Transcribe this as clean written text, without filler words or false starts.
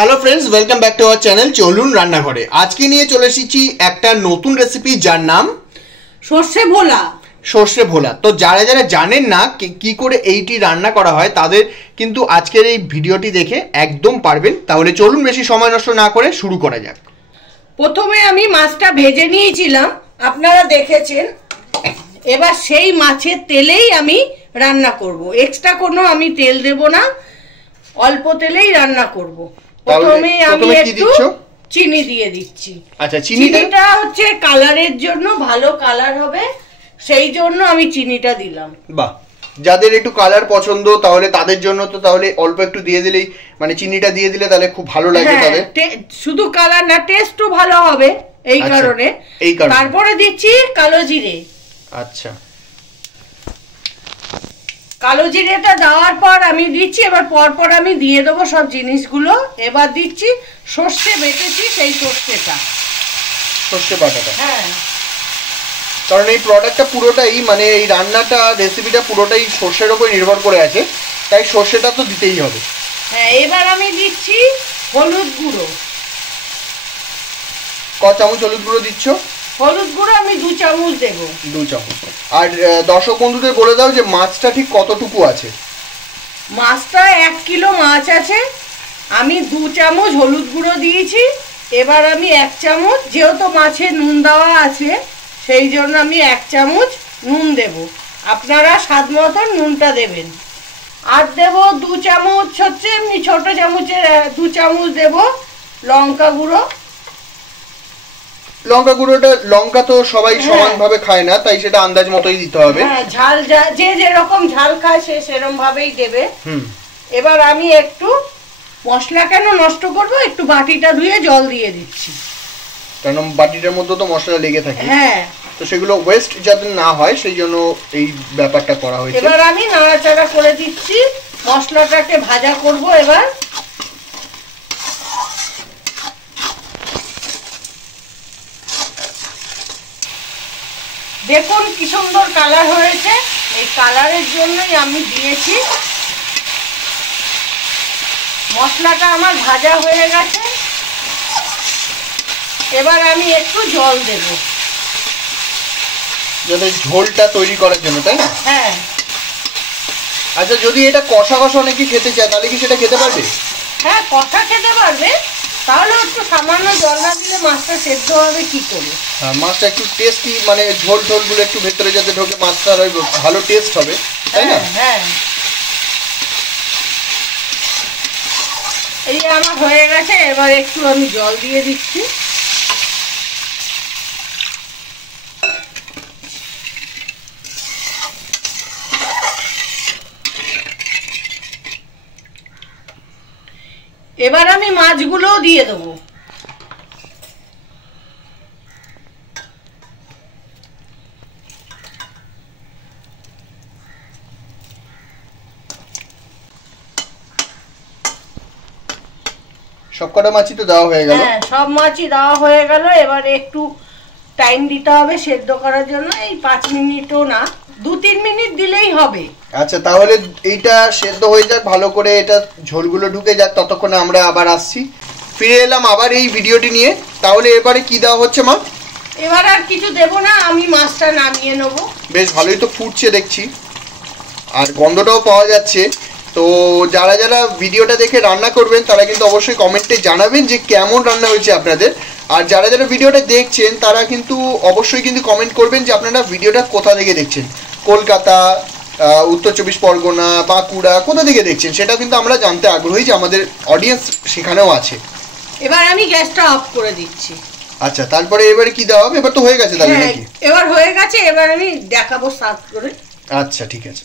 Hello friends, welcome back to our channel চলুন রান্নাঘরে। আজকে নিয়ে চলে এসেছি একটা নতুন রেসিপি যার নাম সর্ষে ভোলা। সর্ষে ভোলা। তো যারা যারা জানেন না কি করে এইটি রান্না করা হয় তাদের কিন্তু আজকের এই ভিডিওটি দেখে একদম পারবেন। তাহলে চলুন বেশি সময় নষ্ট না করে শুরু করা যাক। প্রথমে আমি মাছটা ভেজে নিয়েছিলাম, আপনারা দেখেছেন। এবার সেই মাছের তেলেই আমি রান্না করব, এক্সট্রা কোনো আমি তেল দেব না, অল্প তেলেই রান্না করব। প্রথমে আমি একটু চিনি দিয়ে দিচ্ছি। আচ্ছা, চিনিটা হচ্ছে কালারের জন্য, ভালো কালার হবে সেই জন্য আমি চিনিটা দিলাম। বাহ, যাদের একটু কালার পছন্দ তাহলে তাদের জন্য তো তাহলে অল্প একটু দিয়ে দিলেই, মানে চিনিটা দিয়ে দিলে তাহলে খুব ভালো লাগবে তাদের। শুধু কালার না, টেস্টও ভালো হবে এই কারণে। তারপরে দিচ্ছি কালো জিরে। আচ্ছা, কালো জিরেটা দেওয়ার পর আমি দিচ্ছি, এবার পরপর আমি দিয়ে দেবো সব জিনিসগুলো। এবার দিচ্ছি সর্ষে বেটেছি, সেই সর্ষেটা, সর্ষে বাটাটা। হ্যাঁ, কারণ এই প্রোডাক্টটা পুরোটাই, মানে এই রান্নাটা রেসিপিটা পুরোটাই সর্ষের উপর নির্ভর করে আছে, তাই সর্ষেটা তো দিতেই হবে। হ্যাঁ, এবার আমি দিচ্ছি হলুদ গুঁড়ো। ক চামচ হলুদ গুঁড়ো দিচ্ছ? হলুদ গুঁড়ো আমি 2 চামচ দেবো। 2 চামচ। আর দর্শক বন্ধুদের বলে দাও যে মাছটা ঠিক কতটুকু আছে। মাছটা 1 কিলো মাছ আছে, আমি 2 চামচ হলুদ গুঁড়ো দিয়েছি। এবার আমি 1 চামচ, যেহেতু মাছে নুন দেওয়া আছে সেই জন্য আমি 1 চামচ নুন দেব। আপনারা স্বাদ মতো নুনটা দেবেন। আর দেব 2 চামচ হচ্ছে এমনি ছোট চামচের 2 চামচ দেব লঙ্কা গুঁড়ো। লঙ্কা গুঁড়োটা, লঙ্কা তো সবাই সমানভাবে খায় না, তাই সেটা আন্দাজ মতোই দিতে হবে। হ্যাঁ, ঝাল যে যেরকম ঝাল খায় সে সেরকম ভাবেই দেবে। এবার আমি একটু মশলা কেন নষ্ট করব, একটু বাটিটা ধুয়ে জল দিয়ে দিচ্ছি, কারণ বাটিটার মধ্যে তো মশলা লেগে থাকে। হ্যাঁ, তো সেগুলো ওয়েস্ট যাতে না হয় সেই জন্য এই ব্যাপারটা করা হয়েছে। এবার আমি নাড়াচাড়া করে দিচ্ছি, মশলাটাকে ভাজা করব। এবার দেখুন কি সুন্দর কালার হয়েছে, এই কালারের জন্যই আমি দিয়েছি। মশলাটা আমার ভাজা হয়ে গেছে, এবার আমি একটু জল দেব, যাতে ঝোলটা তৈরি করার জন্য, তাই না? হ্যাঁ। আচ্ছা, যদি এটা কষা কষা অনেকে খেতে চায় তাহলে কি সেটা খেতে পারবে? হ্যাঁ, কষা খেতে পারবে, তাহলে একটু সামান্য জল না দিলে মাছটা সেদ্ধ হবে কি করে? হ্যাঁ, মাছটা একটু টেস্টি, মানে ঝোল ঝোলগুলো একটু ভেতরে যাতে ঢোকে, মাছটা ভালো টেস্ট হবে, তাই না? হ্যাঁ, এই আমার হয়ে গেছে। এবার একটু আমি জল দিয়ে দিচ্ছি। এবার আমি মাছগুলো দিয়ে দেবো। সবকটা মাছই তো দেওয়া হয়ে গেল। হ্যাঁ, সব মাছই দেওয়া হয়ে গেল। এবার একটু টাইম দিতে হবে সেদ্ধ করার জন্য, এই 5 মিনিটও না, 2-3 মিনিট দিলেই হবে। আচ্ছা, তাহলে এইটা সেদ্ধ হয়ে যাক ভালো করে, এটা ঝোলগুলো ঢুকে যাক, ততক্ষণে আমরা আবার আসছি। ফিরে এলাম আবার এই ভিডিওটি নিয়ে। তাহলে এবারে কি দেওয়া হচ্ছে মা? এবার আর কিছু দেব না, আমি মাছটা নামিয়ে নেব। বেশ ভালোই তো ফুটছে দেখছি, আর গন্ধটাও পাওয়া যাচ্ছে। তো যারা যারা ভিডিওটা দেখে রান্না করবেন তারা কিন্তু অবশ্যই কমেন্টে জানাবেন যে কেমন রান্না হয়েছে আপনাদের। আর যারা যারা ভিডিওটা দেখছেন তারা কিন্তু অবশ্যই কিন্তু কমেন্ট করবেন যে আপনারা ভিডিওটা কোথা থেকে দেখছেন। কলকাতা, উত্তর 24 পরগনা, বাঁকুড়া, কোথা থেকে দেখছেন সেটা কিন্তু আমরা জানতে আগ্রহী, যে আমাদের অডিয়েন্স সেখানেও আছে। এবার আমি গ্যাসটা অফ করে দিচ্ছি। আচ্ছা, তারপরে এবারে কি দেওয়া হবে? এবার তো হয়ে গেছে তাহলে নাকি? এবার হয়ে গেছে, এবার আমি দেখাবো সার্ভ করে। আচ্ছা, ঠিক আছে।